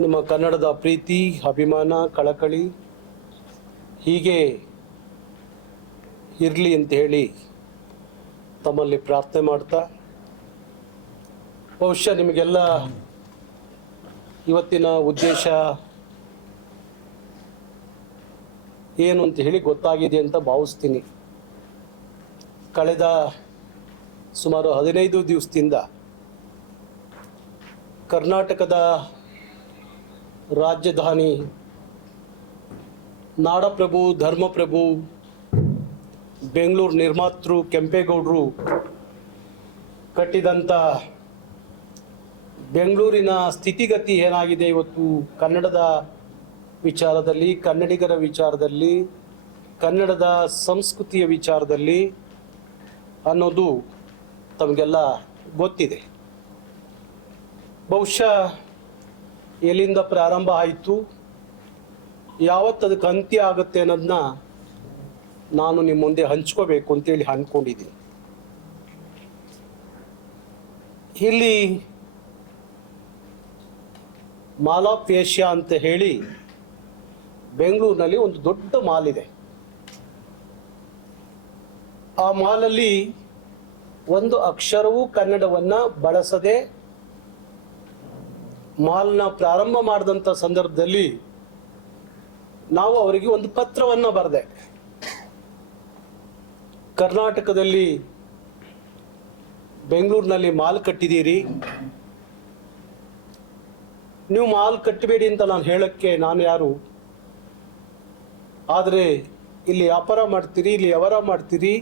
ನಿಮ್ಮ ಕನ್ನಡದ ಪ್ರೀತಿ, ಅಭಿಮಾನ, ಕಳಕಳಿ ಹೀಗೆ ಇರಲಿ ಅಂತ ಹೇಳಿ ತಮ್ಮಲ್ಲಿ ಪ್ರಾರ್ಥನೆ ಮಾಡ್ತಾ, ಬಹುಶಃ ನಿಮಗೆಲ್ಲ ಇವತ್ತಿನ ಉದ್ದೇಶ ಏನು ಅಂತ ಹೇಳಿ ಗೊತ್ತಾಗಿದೆ ಅಂತ ಭಾವಿಸ್ತೀನಿ. ಕಳೆದ ಸುಮಾರು 15 ದಿವಸದಿಂದ ಕರ್ನಾಟಕದ ರಾಜಧಾನಿ ನಾಡಪ್ರಭು, ಧರ್ಮಪ್ರಭು, ಬೆಂಗಳೂರು ನಿರ್ಮಾತೃ ಕೆಂಪೇಗೌಡರು ಕಟ್ಟಿದಂಥ ಬೆಂಗಳೂರಿನ ಸ್ಥಿತಿಗತಿ ಏನಾಗಿದೆ ಇವತ್ತು ಕನ್ನಡದ ವಿಚಾರದಲ್ಲಿ, ಕನ್ನಡಿಗರ ವಿಚಾರದಲ್ಲಿ, ಕನ್ನಡದ ಸಂಸ್ಕೃತಿಯ ವಿಚಾರದಲ್ಲಿ ಅನ್ನೋದು ತಮಗೆಲ್ಲ ಗೊತ್ತಿದೆ. ಬಹುಶಃ ಎಲ್ಲಿಂದ ಪ್ರಾರಂಭ ಆಯಿತು, ಯಾವತ್ತು ಅದಕ್ಕೆ ಅಂತ್ಯ ಆಗುತ್ತೆ ಅನ್ನೋದನ್ನ ನಾನು ನಿಮ್ಮ ಮುಂದೆ ಹಂಚ್ಕೋಬೇಕು ಅಂತೇಳಿ ಅಂದ್ಕೊಂಡಿದ್ದೀನಿ. ಇಲ್ಲಿ ಮಾಲ್ ಆಫ್ ಏಷ್ಯಾ ಅಂತ ಹೇಳಿ ಬೆಂಗಳೂರಿನಲ್ಲಿ ಒಂದು ದೊಡ್ಡ ಮಾಲ್ ಇದೆ. ಆ ಮಾಲಲ್ಲಿ ಒಂದು ಅಕ್ಷರವೂ ಕನ್ನಡವನ್ನು ಬಳಸದೆ ಮಾಲ್ನ ಪ್ರಾರಂಭ ಮಾಡಿದಂಥ ಸಂದರ್ಭದಲ್ಲಿ ನಾವು ಅವರಿಗೆ ಒಂದು ಪತ್ರವನ್ನು ಬರೆದೆ. ಕರ್ನಾಟಕದಲ್ಲಿ ಬೆಂಗಳೂರಿನಲ್ಲಿ ಮಾಲ್ ಕಟ್ಟಿದ್ದೀರಿ, ನೀವು ಮಾಲ್ ಕಟ್ಟಬೇಡಿ ಅಂತ ನಾನು ಹೇಳಕ್ಕೆ ನಾನು ಯಾರು? ಆದರೆ ಇಲ್ಲಿ ವ್ಯಾಪಾರ ಮಾಡ್ತೀರಿ, ಇಲ್ಲಿ ವ್ಯವಹಾರ ಮಾಡ್ತೀರಿ,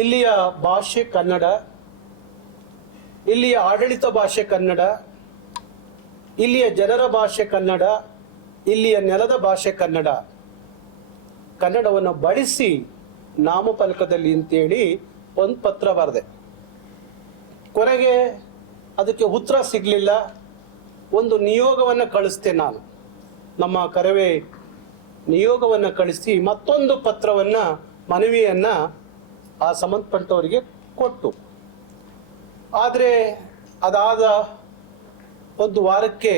ಇಲ್ಲಿಯ ಭಾಷೆ ಕನ್ನಡ, ಇಲ್ಲಿಯ ಆಡಳಿತ ಭಾಷೆ ಕನ್ನಡ, ಇಲ್ಲಿಯ ಜನರ ಭಾಷೆ ಕನ್ನಡ, ಇಲ್ಲಿಯ ನೆಲದ ಭಾಷೆ ಕನ್ನಡ. ಕನ್ನಡವನ್ನು ಬಳಸಿ ನಾಮಫಲಕದಲ್ಲಿ ಅಂತೇಳಿ ಒಂದು ಪತ್ರ ಬರೆದೆ. ಕೊನೆಗೆ ಅದಕ್ಕೆ ಉತ್ತರ ಸಿಗಲಿಲ್ಲ. ಒಂದು ನಿಯೋಗವನ್ನು ಕಳಿಸ್ತೆ ನಾನು, ನಮ್ಮ ಕರವೇ ನಿಯೋಗವನ್ನು ಕಳಿಸಿ ಮತ್ತೊಂದು ಪತ್ರವನ್ನು, ಮನವಿಯನ್ನು ಆ ಸಂಬಂಧಪಟ್ಟವರಿಗೆ ಕೊಟ್ಟು, ಆದರೆ ಅದಾದ ಒಂದು ವಾರಕ್ಕೆ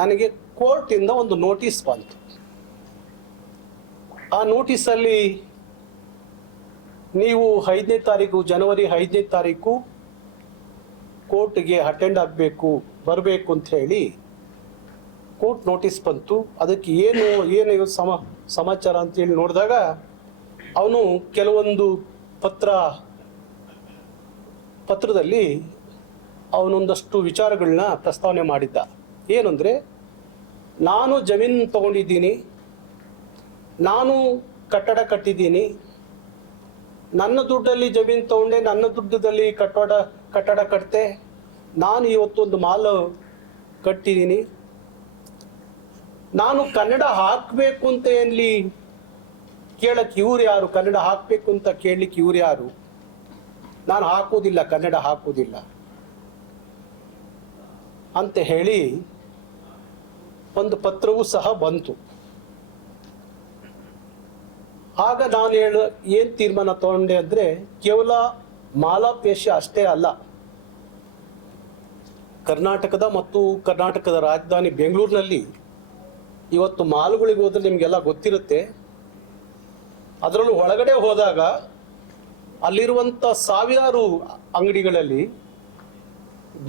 ನನಗೆ ಕೋರ್ಟಿಂದ ಒಂದು ನೋಟಿಸ್ ಬಂತು. ಆ ನೋಟಿಸಲ್ಲಿ ನೀವು 5ನೇ ತಾರೀಕು, ಜನವರಿ 5ನೇ ತಾರೀಕು ಕೋರ್ಟ್ಗೆ ಅಟೆಂಡ್ ಆಗಬೇಕು, ಬರಬೇಕು ಅಂತ ಹೇಳಿ ಕೋರ್ಟ್ ನೋಟಿಸ್ ಬಂತು. ಅದಕ್ಕೆ ಏನು ಸಮಾಚಾರ ಅಂತೇಳಿ ನೋಡಿದಾಗ ಅವನು ಕೆಲವೊಂದು ಪತ್ರದಲ್ಲಿ ಅವನೊಂದಷ್ಟು ವಿಚಾರಗಳನ್ನ ಪ್ರಸ್ತಾವನೆ ಮಾಡಿದ್ದ. ಏನಂದರೆ, ನಾನು ಜಮೀನು ತಗೊಂಡಿದ್ದೀನಿ, ನಾನು ಕಟ್ಟಡ ಕಟ್ಟಿದ್ದೀನಿ, ನನ್ನ ದುಡ್ಡಲ್ಲಿ ಜಮೀನು ತಗೊಂಡೆ, ನನ್ನ ದುಡ್ಡದಲ್ಲಿ ಕಟ್ಟಡ ಕಟ್ತೆ, ನಾನು ಇವತ್ತೊಂದು ಮಾಲ್ ಕಟ್ಟಿದ್ದೀನಿ, ನಾನು ಕನ್ನಡ ಹಾಕಬೇಕು ಅಂತ ಎಲ್ಲಿ ಕೇಳಕ್ಕೆ ಇವ್ರು ಯಾರು? ಕನ್ನಡ ಹಾಕಬೇಕು ಅಂತ ಕೇಳಲಿಕ್ಕೆ ಇವ್ರು ಯಾರು? ನಾನು ಹಾಕೋದಿಲ್ಲ, ಕನ್ನಡ ಹಾಕೋದಿಲ್ಲ ಅಂತ ಹೇಳಿ ಒಂದು ಪತ್ರವೂ ಸಹ ಬಂತು. ಆಗ ನಾನು ಏನು ತೀರ್ಮಾನ ತಗೊಂಡೆ ಅಂದರೆ, ಕೇವಲ ಮಾಲ್ ಆಫ್ ಏಷ್ಯಾ ಅಷ್ಟೇ ಅಲ್ಲ, ಕರ್ನಾಟಕದ ಮತ್ತು ಕರ್ನಾಟಕದ ರಾಜಧಾನಿ ಬೆಂಗಳೂರಿನಲ್ಲಿ ಇವತ್ತು ಮಾಲ್ಗಳಿಗೆ ಹೋದ್ರೆ ನಿಮಗೆಲ್ಲ ಗೊತ್ತಿರುತ್ತೆ. ಅದರಲ್ಲೂ ಒಳಗಡೆ ಹೋದಾಗ ಅಲ್ಲಿರುವಂಥ ಸಾವಿರಾರು ಅಂಗಡಿಗಳಲ್ಲಿ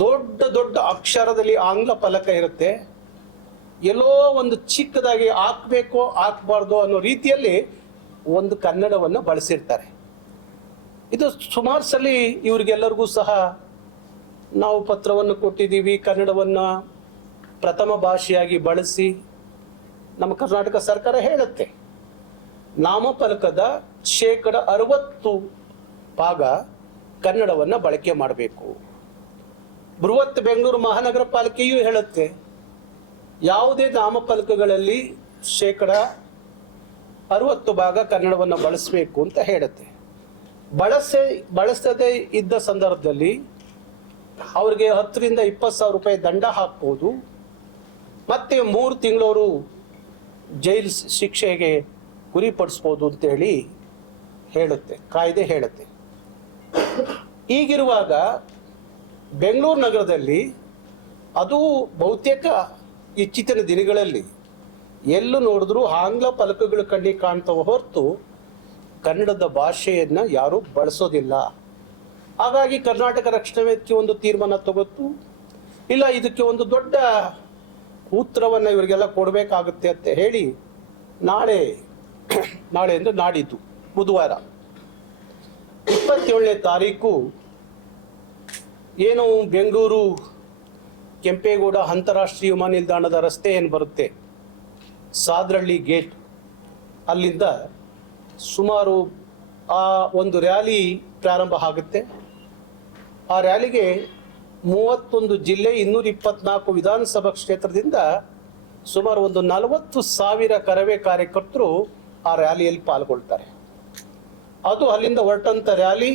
ದೊಡ್ಡ ದೊಡ್ಡ ಅಕ್ಷರದಲ್ಲಿ ಆಂಗ್ಲ ಫಲಕ ಇರುತ್ತೆ. ಎಲ್ಲೋ ಒಂದು ಚಿಕ್ಕದಾಗಿ ಹಾಕಬೇಕೋ ಹಾಕಬಾರ್ದು ಅನ್ನೋ ರೀತಿಯಲ್ಲಿ ಒಂದು ಕನ್ನಡವನ್ನು ಬಳಸಿರ್ತಾರೆ. ಇದು ಸುಮಾರು ಸಲ ಇವರಿಗೆಲ್ಲರಿಗೂ ಸಹ ನಾವು ಪತ್ರವನ್ನು ಕೊಟ್ಟಿದ್ದೀವಿ. ಕನ್ನಡವನ್ನು ಪ್ರಥಮ ಭಾಷೆಯಾಗಿ ಬಳಸಿ ನಮ್ಮ ಕರ್ನಾಟಕ ಸರ್ಕಾರ ಹೇಳುತ್ತೆ, ನಾಮಫಲಕದ 60% ಕನ್ನಡವನ್ನು ಬಳಕೆ ಮಾಡಬೇಕು. ಬೃಹತ್ ಬೆಂಗಳೂರು ಮಹಾನಗರ ಪಾಲಿಕೆಯೂ ಹೇಳುತ್ತೆ, ಯಾವುದೇ ನಾಮಫಲಕಗಳಲ್ಲಿ 60% ಕನ್ನಡವನ್ನು ಬಳಸಬೇಕು ಅಂತ ಹೇಳುತ್ತೆ. ಬಳಸದೇ ಇದ್ದ ಸಂದರ್ಭದಲ್ಲಿ ಅವ್ರಿಗೆ 10 ರಿಂದ 20 ಸಾವಿರ ರೂಪಾಯಿ ದಂಡ ಹಾಕ್ಬೋದು, ಮತ್ತೆ 3 ತಿಂಗಳವರು ಜೈಲು ಶಿಕ್ಷೆಗೆ ಗುರಿಪಡಿಸ್ಬೋದು ಅಂತೇಳಿ ಹೇಳುತ್ತೆ, ಕಾಯ್ದೆ ಹೇಳುತ್ತೆ. ಈಗಿರುವಾಗ ಬೆಂಗಳೂರು ನಗರದಲ್ಲಿ ಅದು ಬಹುತೇಕ ಇತ್ತೀಚಿನ ದಿನಗಳಲ್ಲಿ ಎಲ್ಲೂ ನೋಡಿದ್ರು ಆಂಗ್ಲ ಫಲಕಗಳು ಕಣ್ಣಿಗೆ ಕಾಣ್ತವೆ ಹೊರತು ಕನ್ನಡದ ಭಾಷೆಯನ್ನು ಯಾರೂ ಬಳಸೋದಿಲ್ಲ. ಹಾಗಾಗಿ ಕರ್ನಾಟಕ ರಕ್ಷಣಾ ವೇದಿಕೆ ಒಂದು ತೀರ್ಮಾನ ತಗೋತು, ಇಲ್ಲ ಇದಕ್ಕೆ ಒಂದು ದೊಡ್ಡ ಉತ್ತರವನ್ನು ಇವರಿಗೆಲ್ಲ ಕೊಡಬೇಕಾಗುತ್ತೆ ಅಂತ ಹೇಳಿ ನಾಳೆ ಅಂದರೆ ನಾಡಿದ್ದು ಬುಧವಾರ 27ನೇ ತಾರೀಕು ಏನು ಬೆಂಗಳೂರು ಕೆಂಪೇಗೌಡ ಅಂತಾರಾಷ್ಟ್ರೀಯ ವಿಮಾನ ನಿಲ್ದಾಣದ ರಸ್ತೆ ಏನು ಬರುತ್ತೆ, ಸಾದ್ರಳ್ಳಿ ಗೇಟ್, ಅಲ್ಲಿಂದ ಸುಮಾರು ಆ ಒಂದು ರ್ಯಾಲಿ ಪ್ರಾರಂಭ ಆಗುತ್ತೆ. ಆ ರ್ಯಾಲಿಗೆ 31 ಜಿಲ್ಲೆ 224 ವಿಧಾನಸಭಾ ಕ್ಷೇತ್ರದಿಂದ ಸುಮಾರು ಒಂದು 40,000 ಕರವೇ ಕಾರ್ಯಕರ್ತರು ಆ ರ್ಯಾಲಿಯಲ್ಲಿ ಪಾಲ್ಗೊಳ್ತಾರೆ. ಅದು ಅಲ್ಲಿಂದ ಹೊರಟಂಥ ರ್ಯಾಲಿ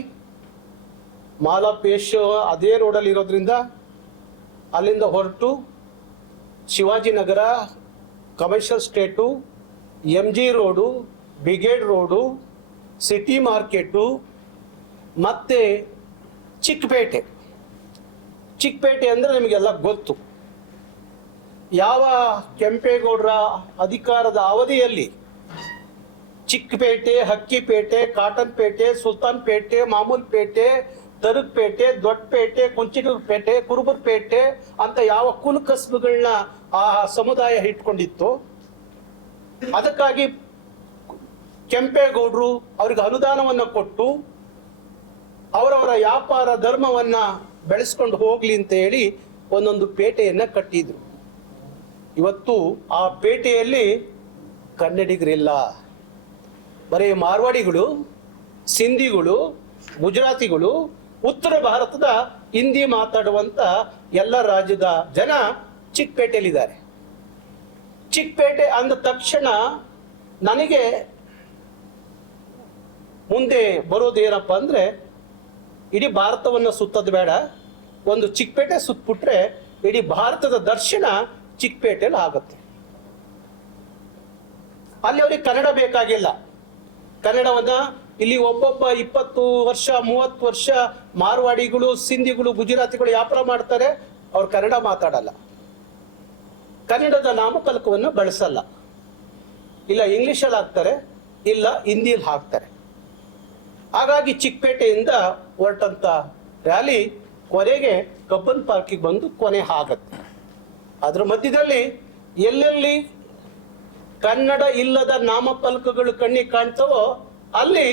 ಮಾಲಾಪೇಶ್ ಅದೇ ರೋಡಲ್ಲಿ ಇರೋದ್ರಿಂದ ಅಲ್ಲಿಂದ ಹೊರಟು Shivajinagar, commercial street, MG road, brigade road, city market ಮತ್ತು ಚಿಕ್ಕಪೇಟೆ ಅಂದರೆ ನಿಮಗೆಲ್ಲ ಗೊತ್ತು. ಯಾವ ಕೆಂಪೇಗೌಡರ ಅಧಿಕಾರದ ಅವಧಿಯಲ್ಲಿ ಚಿಕ್ಕಪೇಟೆ, ಹಕ್ಕಿಪೇಟೆ, ಕಾಟನ್ ಪೇಟೆ, ಸುಲ್ತಾನ್ ಪೇಟೆ, ಮಾಮೂಲ್ ಪೇಟೆ, ತರುಕ್ಪೇಟೆ, ದೊಡ್ಡಪೇಟೆ, ಕುಂಚಿನೂರುಪೇಟೆ, ಕುರುಬರ್ಪೇಟೆ ಅಂತ ಯಾವ ಕುಲಕಸಬುಗಳನ್ನ ಆ ಸಮುದಾಯ ಇಟ್ಕೊಂಡಿತ್ತು, ಅದಕ್ಕಾಗಿ ಕೆಂಪೇಗೌಡರು ಅವರಿಗೆ ಅನುದಾನವನ್ನು ಕೊಟ್ಟು ಅವರವರ ವ್ಯಾಪಾರ ಧರ್ಮವನ್ನ ಬೆಳೆಸ್ಕೊಂಡು ಹೋಗ್ಲಿ ಅಂತ ಹೇಳಿ ಒಂದೊಂದು ಪೇಟೆಯನ್ನ ಕಟ್ಟಿದ್ರು. ಇವತ್ತು ಆ ಪೇಟೆಯಲ್ಲಿ ಕನ್ನಡಿಗರಿಲ್ಲ, ಬರೀ ಮಾರ್ವಾಡಿಗಳು, ಸಿಂಧಿಗಳು, ಗುಜರಾತಿಗಳು, ಉತ್ತರ ಭಾರತದ ಹಿಂದಿ ಮಾತಾಡುವಂತ ಎಲ್ಲ ರಾಜ್ಯದ ಜನ ಚಿಕ್ಕಪೇಟೆಯಲ್ಲಿದ್ದಾರೆ. ಚಿಕ್ಕಪೇಟೆ ಅಂದ ತಕ್ಷಣ ನನಗೆ ಮುಂದೆ ಬರೋದೇನಪ್ಪ ಅಂದರೆ, ಇಡೀ ಭಾರತವನ್ನು ಸುತ್ತೋದು ಬೇಡ, ಒಂದು ಚಿಕ್ಕಪೇಟೆ ಸುತ್ತಬಿಟ್ರೆ ಇಡೀ ಭಾರತದ ದರ್ಶನ ಚಿಕ್ಕಪೇಟೆಯಲ್ಲಿ ಆಗುತ್ತೆ. ಅಲ್ಲಿ ಅವ್ರಿಗೆ ಕನ್ನಡ ಬೇಕಾಗಿಲ್ಲ. ಕನ್ನಡವನ್ನ ಇಲ್ಲಿ ಒಬ್ಬೊಬ್ಬ 20 ವರ್ಷ 30 ವರ್ಷ ಮಾರ್ವಾಡಿಗಳು, ಸಿಂಧಿಗಳು, ಗುಜರಾತಿಗಳು ವ್ಯಾಪಾರ ಮಾಡ್ತಾರೆ, ಅವ್ರು ಕನ್ನಡ ಮಾತಾಡಲ್ಲ, ಕನ್ನಡದ ನಾಮಫಲಕವನ್ನು ಬಳಸಲ್ಲ, ಇಲ್ಲ ಇಂಗ್ಲಿಷಲ್ಲಿ ಹಾಕ್ತಾರೆ, ಇಲ್ಲ ಹಿಂದಿಯಲ್ಲಿ ಹಾಕ್ತಾರೆ. ಹಾಗಾಗಿ ಚಿಕ್ಕಪೇಟೆಯಿಂದ ಹೊರಟಂತ ರ್ಯಾಲಿ ಕೊನೆಗೆ ಕಬ್ಬನ್ ಪಾರ್ಕಿಗೆ ಬಂದು ಕೊನೆ ಆಗತ್ತೆ. ಅದರ ಮಧ್ಯದಲ್ಲಿ ಎಲ್ಲೆಲ್ಲಿ ಕನ್ನಡ ಇಲ್ಲದ ನಾಮಫಲಕಗಳು ಕಣ್ಣಿಗೆ ಕಾಣ್ತವೋ ಅಲ್ಲಿ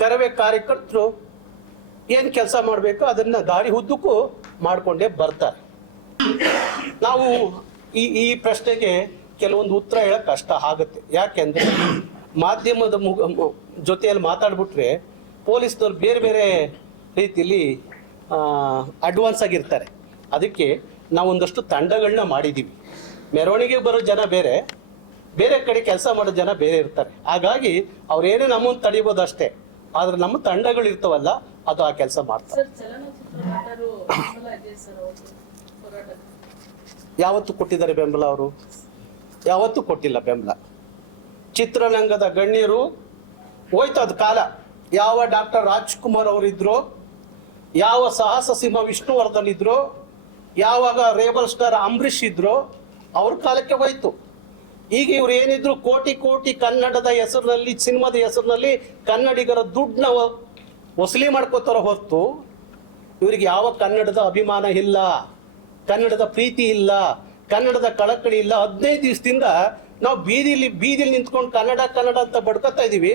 ಕರವೇ ಕಾರ್ಯಕರ್ತರು ಏನು ಕೆಲಸ ಮಾಡಬೇಕು ಅದನ್ನ ದಾರಿ ಉದ್ದಕ್ಕೂ ಮಾಡಿಕೊಂಡೇ ಬರ್ತಾರೆ. ನಾವು ಈ ಪ್ರಶ್ನೆಗೆ ಕೆಲವೊಂದು ಉತ್ತರ ಹೇಳಕ್ ಕಷ್ಟ ಆಗುತ್ತೆ. ಯಾಕೆಂದ್ರೆ ಮಾಧ್ಯಮದ ಜೊತೆಯಲ್ಲಿ ಮಾತಾಡ್ಬಿಟ್ರೆ ಪೊಲೀಸ್ನವ್ರು ಬೇರೆ ಬೇರೆ ರೀತಿಯಲ್ಲಿ ಅಡ್ವಾನ್ಸ್ ಆಗಿರ್ತಾರೆ. ಅದಕ್ಕೆ ನಾವು ಒಂದಷ್ಟು ತಂಡಗಳನ್ನ ಮಾಡಿದ್ದೀವಿ. ಮೆರವಣಿಗೆ ಬರೋ ಜನ ಬೇರೆ, ಬೇರೆ ಕಡೆ ಕೆಲಸ ಮಾಡೋ ಜನ ಬೇರೆ ಇರ್ತಾರೆ. ಹಾಗಾಗಿ ಅವ್ರೇನೇ ನಮ್ಮನ್ನು ತಡಿಬೋದು ಅಷ್ಟೇ, ಆದ್ರೆ ನಮ್ಮ ತಂಡಗಳು ಇರ್ತವಲ್ಲ ಅದು ಆ ಕೆಲಸ ಮಾಡ್ತಾರೆ. ಯಾವತ್ತು ಕೊಟ್ಟಿದ್ದಾರೆ ಬೆಂಬಲ? ಅವರು ಯಾವತ್ತೂ ಕೊಟ್ಟಿಲ್ಲ ಬೆಂಬಲ. ಚಿತ್ರರಂಗದ ಗಣ್ಯರು ಹೋಯ್ತು ಅದು ಕಾಲ. ಯಾವ ಡಾಕ್ಟರ್ ರಾಜ್ಕುಮಾರ್ ಅವರಿದ್ರು, ಯಾವ ಸಾಹಸ ಸಿಂಹ ವಿಷ್ಣುವರ್ಧನ್ ಇದ್ರು, ಯಾವಾಗ ರೇಬಲ್ ಸ್ಟಾರ್ ಅಂಬರೀಷ್ ಇದ್ರು, ಅವ್ರ ಕಾಲಕ್ಕೆ ಹೋಯ್ತು. ಈಗ ಇವ್ರು ಏನಿದ್ರು ಕೋಟಿ ಕೋಟಿ ಕನ್ನಡದ ಹೆಸರಿನಲ್ಲಿ, ಸಿನಿಮಾದ ಹೆಸರಿನಲ್ಲಿ ಕನ್ನಡಿಗರ ದುಡ್ಡನ್ನ ವಸೂಲಿ ಮಾಡ್ಕೋತಾರ ಹೊರತು ಇವರಿಗೆ ಯಾವ ಕನ್ನಡದ ಅಭಿಮಾನ ಇಲ್ಲ, ಕನ್ನಡದ ಪ್ರೀತಿ ಇಲ್ಲ, ಕನ್ನಡದ ಕಳಕಳಿ ಇಲ್ಲ. 15 ದಿವಸದಿಂದ ನಾವು ಬೀದಿಲಿ ನಿಂತ್ಕೊಂಡು ಕನ್ನಡ ಅಂತ ಬಡ್ಕೊತಾ ಇದೀವಿ.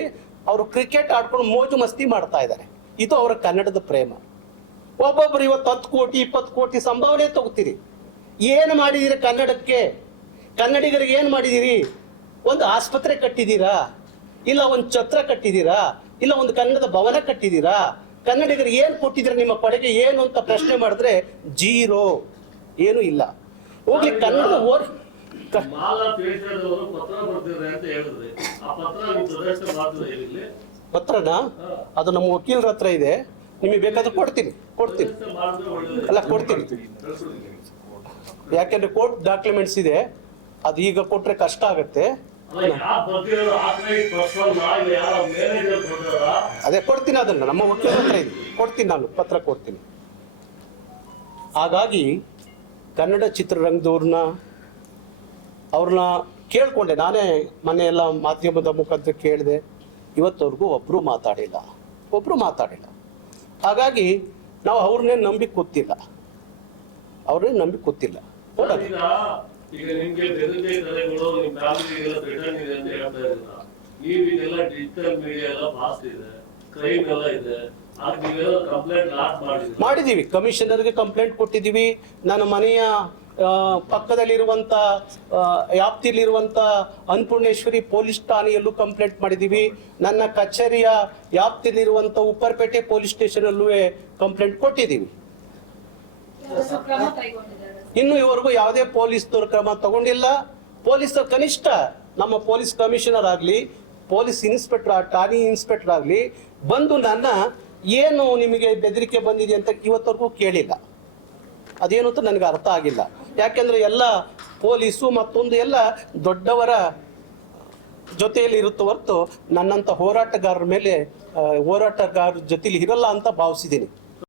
ಅವರು ಕ್ರಿಕೆಟ್ ಆಡ್ಕೊಂಡು ಮೋಜು ಮಸ್ತಿ ಮಾಡ್ತಾ ಇದ್ದಾರೆ. ಇದು ಅವರ ಕನ್ನಡದ ಪ್ರೇಮ. ಒಬ್ಬೊಬ್ರು ಇವತ್ತು 10 ಕೋಟಿ 20 ಕೋಟಿ ಸಂಭಾವನೆ ತಗೋತೀರಿ. ಏನು ಮಾಡಿದಿರಿ ಕನ್ನಡಕ್ಕೆ? ಕನ್ನಡಿಗರಿಗೆ ಏನು ಮಾಡಿದಿರಿ? ಒಂದು ಆಸ್ಪತ್ರೆ ಕಟ್ಟಿದ್ದೀರಾ? ಇಲ್ಲ ಒಂದು ಛತ್ರ ಕಟ್ಟಿದ್ದೀರಾ? ಇಲ್ಲ ಒಂದು ಕನ್ನಡದ ಭವನ ಕಟ್ಟಿದ್ದೀರಾ? ಕನ್ನಡಿಗರಿಗೆ ಏನು ಕೊಟ್ಟಿದ್ದೀರಾ? ನಿಮ್ಮ ಪಡೆಗೆ ಏನು ಅಂತ ಪ್ರಶ್ನೆ ಮಾಡಿದ್ರೆ ಜೀರೋ, ಏನು ಇಲ್ಲ. ಹೋಗ್ಲಿ ಕನ್ನಡದ ಪತ್ರನ ಅದು ನಮ್ಮ ವಕೀಲರ ಹತ್ರ ಇದೆ, ನಿಮಗೆ ಬೇಕಾದ್ರೆ ಕೊಡ್ತೀನಿ. ಅಲ್ಲ ಕೊಡ್ತೀನಿ, ಯಾಕೆಂದ್ರೆ ಕೋರ್ಟ್ ಡಾಕ್ಯುಮೆಂಟ್ಸ್ ಇದೆ, ಅದು ಈಗ ಕೊಟ್ರೆ ಕಷ್ಟ ಆಗತ್ತೆ. ಅದೇ ಕೊಡ್ತೀನಿ, ಅದನ್ನ ನಮ್ಮ ವಕೀಲರ ಹತ್ರ ಇದೆ, ಕೊಡ್ತೀನಿ, ನಾನು ಪತ್ರ ಕೊಡ್ತೀನಿ. ಹಾಗಾಗಿ ಕನ್ನಡ ಚಿತ್ರರಂಗದವ್ರನ್ನ ಅವ್ರನ್ನ ಕೇಳ್ಕೊಂಡೆ, ನಾನೇ ಮೊನ್ನೆ ಎಲ್ಲ ಮಾಧ್ಯಮದ ಮುಖಾಂತರ ಕೇಳಿದೆ. ಇವತ್ತವರೆಗೂ ಒಬ್ಬರು ಮಾತಾಡಿಲ್ಲ. ಹಾಗಾಗಿ ನಾವು ಅವ್ರನ್ನೇ ನಂಬಿ ಕೂತಿಲ್ಲ. ನೋಡೋಣ. ಈಗ ನಿಮ್ಗೆ ಬೆದರಿಕೆ ಕರೆಗಳು ನಿಮ್ಮ ಫ್ಯಾಮಿಲಿಗೆಲ್ಲ ಥ್ರೆಟನ್ ಇದೆ ಅಂತ ಹೇಳ್ತಾ ಇದ್ದೀರಾ. ನೀವೀಗೆಲ್ಲ ಡಿಜಿಟಲ್ ಮೀಡಿಯಾ ಎಲ್ಲ ಫಾಸ್ಟ್ ಇದೆ, ಕ್ರೈಮ್ ಎಲ್ಲ ಇದೆ, ಆಗ ನೀವೆಲ್ಲ ಕಂಪ್ಲೇಂಟ್ ಲಾಟ್ ಮಾಡಿದೀವಿ. ಕಮಿಷನರ್ಗೆ ಕಂಪ್ಲೇಂಟ್ ಕೊಟ್ಟಿದ್ದೀವಿ. ನನ್ನ ಮನೆಯ ಪಕ್ಕದಲ್ಲಿರುವಂತ ವ್ಯಾಪ್ತಿಯಲ್ಲಿರುವಂತ ಅನ್ನಪೂರ್ಣೇಶ್ವರಿ ಪೊಲೀಸ್ ಠಾಣೆಯಲ್ಲೂ ಕಂಪ್ಲೇಂಟ್ ಮಾಡಿದ್ದೀವಿ. ನನ್ನ ಕಚೇರಿಯ ವ್ಯಾಪ್ತಿಯಲ್ಲಿರುವಂತ ಉಪ್ಪರಪೇಟೆ ಪೊಲೀಸ್ ಸ್ಟೇಷನ್ ಅಲ್ಲೂ ಕಂಪ್ಲೇಂಟ್ ಕೊಟ್ಟಿದ್ದೀವಿ. ಇನ್ನು ಇವರೆಗೂ ಯಾವುದೇ ಪೊಲೀಸ್ನವರು ಕ್ರಮ ತಗೊಂಡಿಲ್ಲ. ಪೊಲೀಸರು ಕನಿಷ್ಠ ನಮ್ಮ ಪೊಲೀಸ್ ಕಮಿಷನರ್ ಆಗಲಿ, ಪೊಲೀಸ್ ಇನ್ಸ್ಪೆಕ್ಟರ್, ಠಾಣೆ ಇನ್ಸ್ಪೆಕ್ಟರ್ ಆಗಲಿ ಬಂದು ನನ್ನ ಏನು ನಿಮಗೆ ಬೆದರಿಕೆ ಬಂದಿದೆ ಅಂತ ಇವತ್ತವರೆಗೂ ಕೇಳಿಲ್ಲ. ಅದೇನು ಅಂತ ನನಗೆ ಅರ್ಥ ಆಗಿಲ್ಲ. ಯಾಕೆಂದ್ರೆ ಎಲ್ಲ ಪೊಲೀಸು ಮತ್ತೊಂದು ಎಲ್ಲ ದೊಡ್ಡವರ ಜೊತೆಯಲ್ಲಿ ಇರುತ್ತೆ ಹೊರತು ನನ್ನಂಥ ಹೋರಾಟಗಾರರ ಜೊತೆಲಿ ಇರಲ್ಲ ಅಂತ ಭಾವಿಸಿದ್ದೀನಿ.